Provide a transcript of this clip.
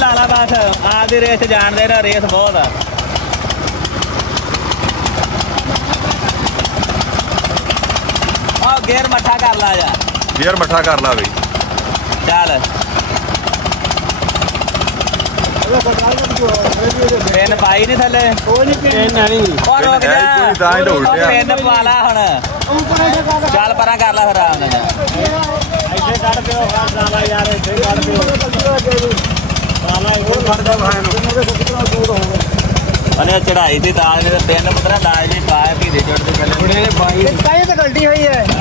लाला बस आदि रेस जान दे ना रेस बहुत है गेयर मठा कर ला जा गेयर मठा कर ला बई चल पेन पाई नहीं थले और रुक जा पेन पा ला हुण चल परा कर ला फिर ऐसे कट दियो साला यार ऐसे कट दियो साला एक कट दो भाई अने चढ़ाई थी दाल ने पेन पुत्रा दाल जी पाए भी दे चढ़ तो चले काहे तो गलती हुई है